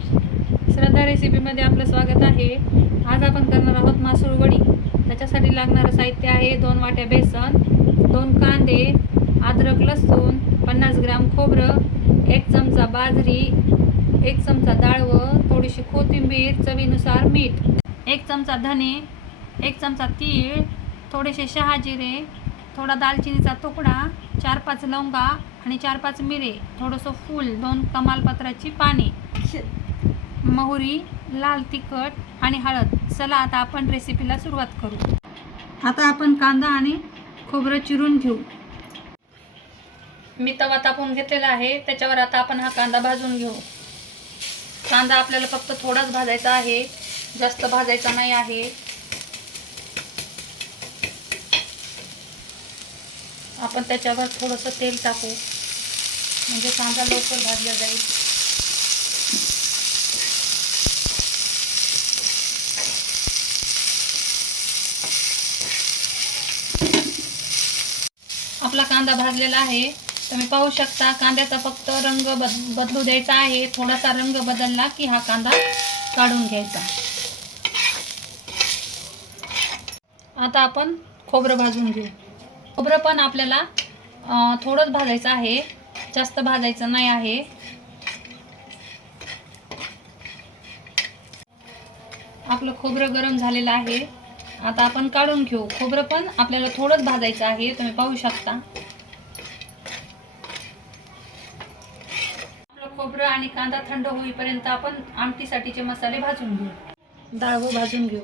श्रद्धा रेसिपीमध्ये आपलं स्वागत आहे. आज आपण करणार आहोत मासूळ वडी. त्याच्यासाठी लागणारं साहित्य आहे दोन वाट्या बेसन दोन कांदे अद्रक लसूण पन्नास ग्राम खोबरं एक चमचा बाजरी एक चमचा डाळवं थोडीशी कोथिंबीर चवीनुसार मीठ एक चमचा धने एक चमचा तीळ थोडेसे शहाजिरे थोडा दालचिनीचा तुकडा चार पाच लवंगा आणि चार पाच मिरे थोडंसं फूल दोन कमालपत्राची पाने. मोहरी लाल तिखट आणि हळद. चला आता आपण रेसिपीला सुरुवात करू. आता आपण कांदा आणि खोबरं चिरून घेऊ. मी तवा तापून घेतलेला आहे. त्याच्यावर आता आपण हा कांदा भाजून घेऊ. कांदा आपल्याला फक्त थोडाच भाजायचा आहे. जास्त भाजायचा नाही आहे. आपण त्याच्यावर थोडंसं तेल टाकू. म्हणजे कांदा लवकर भाजला जाईल आपला कांदा भाजलेला आहे. तुम्ही पाहू शकता कांद्याचा फक्त रंग बद बदलू द्यायचा आहे. थोडासा रंग बदलला की हा कांदा काढून घ्यायचा. आता आपण खोबरं भाजून घेऊ. खोबरं पण आपल्याला थोडंच भाजायचं आहे. जास्त भाजायचं नाही आहे. आपलं खोबरं गरम झालेलं आहे. आता आपण काढून घेऊ. खोबरं पण आपल्याला थोडंच भाजायचं आहे. तुम्ही पाहू शकता आपलं खोबरं आणि कांदा थंड होईपर्यंत आपण आमटीसाठीचे मसाले भाजून घेऊ. डाळवं भाजून घेऊ.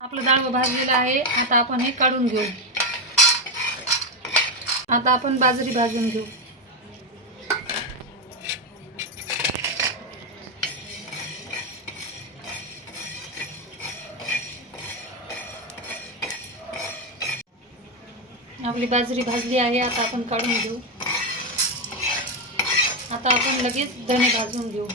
आपलं डाळवं भाजलेलं आहे. आता आपण हे काढून घेऊ. आता आपण बाजरी भाजून घेऊ. आपली बाजरी भाजली आहे आता आपण काढून घेऊ. आता आपण लगेच धणे भाजून घेऊ.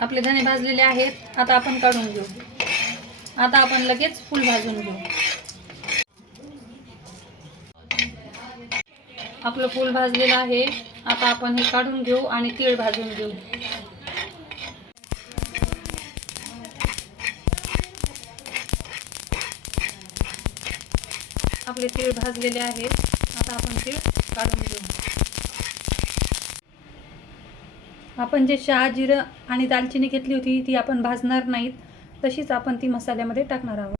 आपले धणे भाजलेले आहेत आता आपण काढून घेऊ. आता आपण लगेच फूल भाजून घेऊ. आपलं फूल भाजलेलं आहे आता आपण हे काढून घेऊ आणि तीळ भाजून घेऊ. आपले तीळ भाजलेले आहेत. आता आपण तीळ काढून घेऊ. आपण जे शहा जिरं आणि दालचिनी घेतली होती ती आपण भाजणार नाहीत. तशीच आपण ती मसाल्यामध्ये टाकणार आहोत.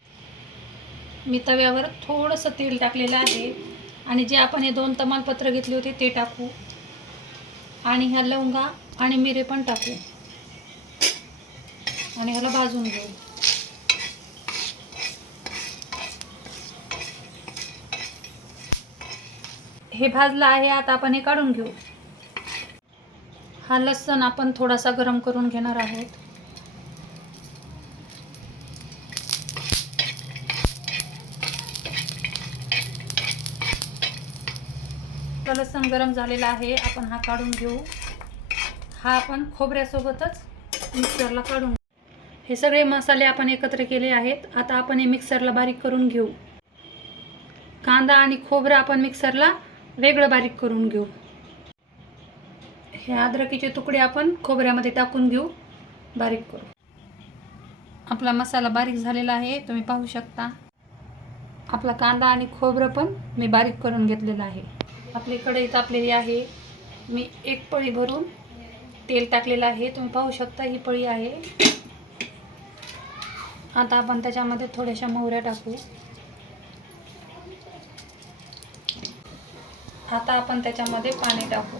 मी तव्यावर थोडंसं तेल टाकलेलं आहे. आणि जे आपण हे दोन तमालपत्र घेतले होते ते टाकू. आणि ह्या लवंगा आणि मिरे पण टाकू. आणि ह्याला भाजून घेऊ. हे भाजलं आहे आता आपण हे काढून घेऊ. हा लसण आपण थोडासा गरम करून घेणार आहोत. लसण गरम झालेला आहे आपण हा काढून घेऊ. हा आपण खोबऱ्यासोबतच मिक्सरला काढून हे सगळे मसाले आपण एकत्र केले आहेत आता आपण हे मिक्सरला बारीक करून घेऊ. कांदा आणि खोबरं आपण मिक्सरला वेगळं बारीक करून घेऊ. हे अद्रकीचे तुकडे आपण खोबऱ्यामध्ये टाकून घेऊ. बारीक करू. आपला मसाला बारीक झालेला आहे तुम्ही पाहू शकता. आपला कांदा आणि खोबरं पण मी बारीक करून घेतलेलं आहे. आपली कढई तापलेली आहे. मी एक पळी भरून तेल टाकलेलं आहे. तुम्ही पाहू शकता ही पळी आहे. आता आपण त्याच्यामध्ये थोड्याशा मोहऱ्या टाकू. आता आपण त्याच्यामध्ये पाणी टाकू.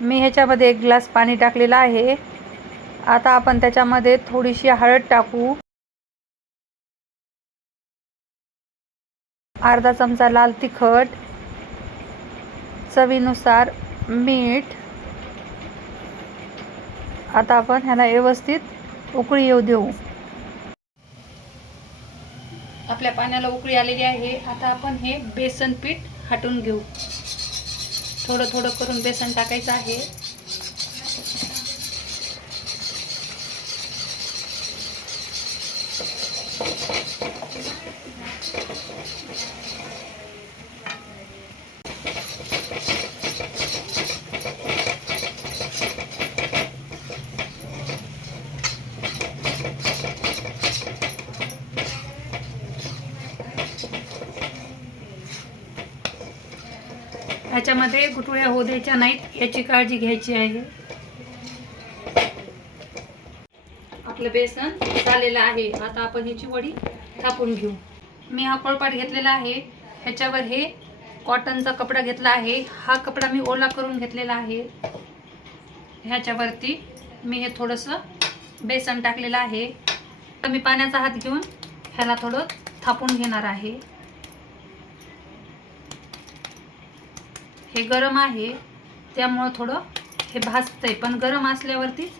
मी ह्याच्यामध्ये एक ग्लास पाणी टाकलेलं आहे. आता आपण त्याच्यामध्ये थोडीशी हळद टाकू. अर्धा चमचा लाल तिखट चवीनुसार मीठ. आता आपण ह्याला व्यवस्थित उकळी येऊ देऊ. आपल्या पाण्याला उकळी आलेली आहे. आता आपण हे बेसन पीठ फाटून घेऊ. थोडं थोडं करून बेसन टाकायचं आहे. ह्याच्यामध्ये गुटुळ्या होऊ द्यायच्या नाहीत याची काळजी घ्यायची आहे. आपलं बेसन झालेलं आहे. आता आपण ह्याची वडी थापून घेऊ. मी हा पोळपाट घेतलेला आहे. ह्याच्यावर हे कॉटनचा कपडा घेतला आहे. हा कपडा मी ओला करून घेतलेला आहे. ह्याच्यावरती मी हे थोडंसं बेसन टाकलेलं आहे. तर मी पाण्याचा हात घेऊन ह्याला थोडं थापून घेणार आहे. हे गरम आहे त्यामुळं थोडं हे भाजतंय. पण गरम असल्यावरतीच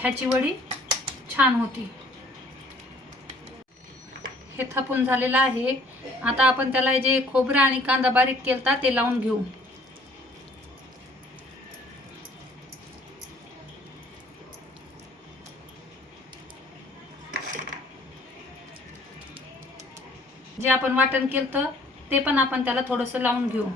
ह्याची वडी छान होती. हे थापून झालेलं आहे. आता आपण त्याला जे खोबरं आणि कांदा बारीक केलता ते लावून घेऊ. जे आपण वाटण केलं ते पण आपण त्याला थोडंसं लावून घेऊ.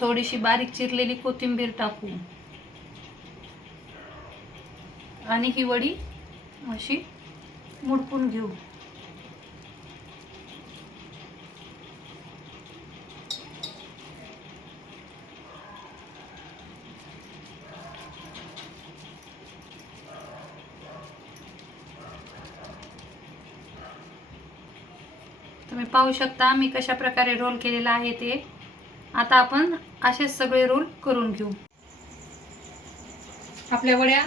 थोडीशी बारीक चिरलेली कोथिंबीर टाकू. आणि ही वडी अशी मुडपून घेऊ. तुम्ही पाहू शकता मी कशा प्रकारे रोल केलेला आहे ते. आता आपण असेच सगळे रोल करून घेऊ. आपल्या वड्या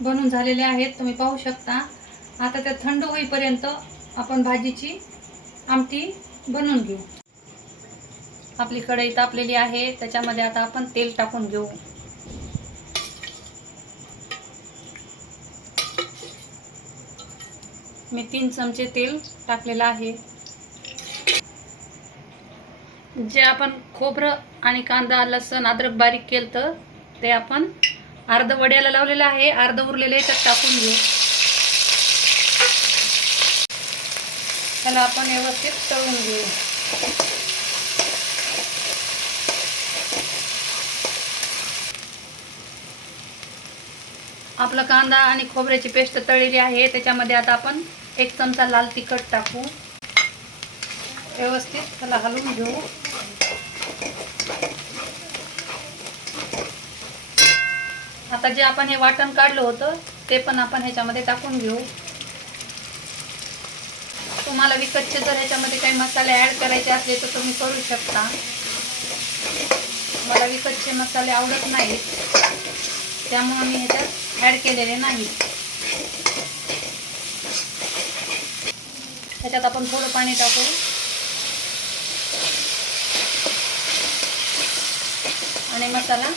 बनून झालेल्या आहेत तुम्ही पाहू शकता. आता त्या थंड होईपर्यंत आपण भाजीची आमटी बनवून घेऊ. आपली कढई तापलेली आहे त्याच्यामध्ये आता आपण तेल टाकून घेऊ. मी तीन चमचे तेल टाकलेलं आहे. जे आपण खोबरं आणि कांदा लसण अद्रक बारीक केलं तर ते आपण अर्ध वड्याला लावलेलं आहे. अर्ध उरलेले त्यात टाकून घेऊ. त्याला आपण व्यवस्थित तळून घेऊ. आपला कांदा आणि खोबऱ्याची पेस्ट तळलेली आहे. त्याच्यामध्ये आता आपण एक चमचा लाल तिखट टाकू. व्यवस्थित त्याला हलवून घेऊ. आता जे आपण हे वाटण काढलं होतं ते पण आपण ह्याच्यामध्ये टाकून घेऊ. तुम्हाला विकतचे जर ह्याच्यामध्ये काही मसाले ॲड करायचे असले तर तुम्ही करू शकता. मला विकतचे मसाले आवडत नाहीत. त्यामुळे मी ह्याच्यात ॲड केलेले नाही. ह्याच्यात आपण थोडं पाणी टाकू. आणि मसाला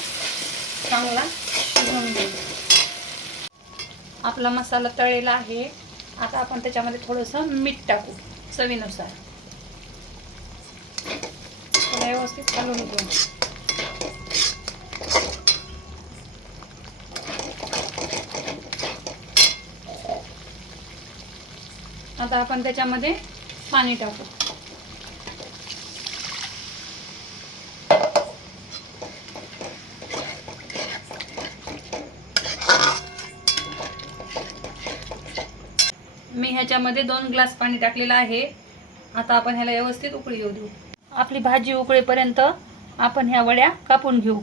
चांगला शिजवून घेऊ आपला मसाला तळलेला आहे. आता आपण त्याच्यामध्ये थोडंसं मीठ टाकू चवीनुसार. व्यवस्थित हलवून घेऊ. आता आपण त्याच्यामध्ये पाणी टाकू. ह्याच्यामध्ये दोन ग्लास पाणी टाकलेलं आहे. आता आपण ह्याला व्यवस्थित उकळी येऊ देऊ. आपली भाजी उकळेपर्यंत आपण ह्या वड्या कापून घेऊ.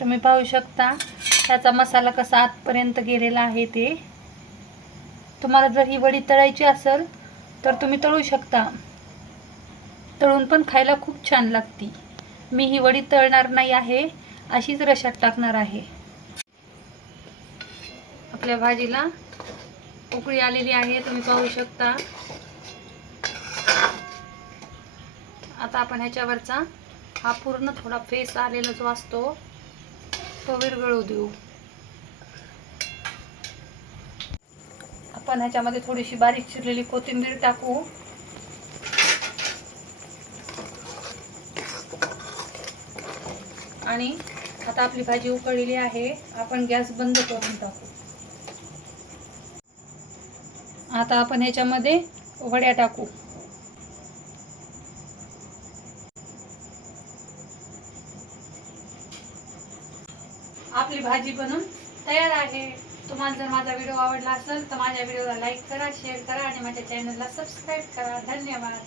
तुम्ही पाहू शकता त्याचा मसाला कसा आतपर्यंत गेलेला आहे ते. तुम्हाला जर ही वडी तळायची असेल तर तुम्ही तळू शकता. तळून पण खायला खूप छान लागती. मी ही वडी तळणार नाही आहे अशीच रशात टाकणार आहे. आपल्या भाजीला उकळी आलेली आहे तुम्ही पाहू शकता. आता आपण ह्याच्यावरचा हा पूर्ण थोडा फेस आलेला जो असतो तो विरगळू देऊ. आपण ह्याच्यामध्ये थोडीशी बारीक चिरलेली कोथिंबीर टाकू. आणि आता आपली भाजी उकळलेली आहे आपण गॅस बंद करून टाकू. आता आपण ह्याच्यामध्ये वड्या टाकू. आपली भाजी बनून तयार आहे. तुम्हाला जर माझा व्हिडिओ आवडला असेल तर माझ्या व्हिडिओला लाईक करा शेअर करा आणि माझ्या चॅनलला सबस्क्राईब करा. धन्यवाद.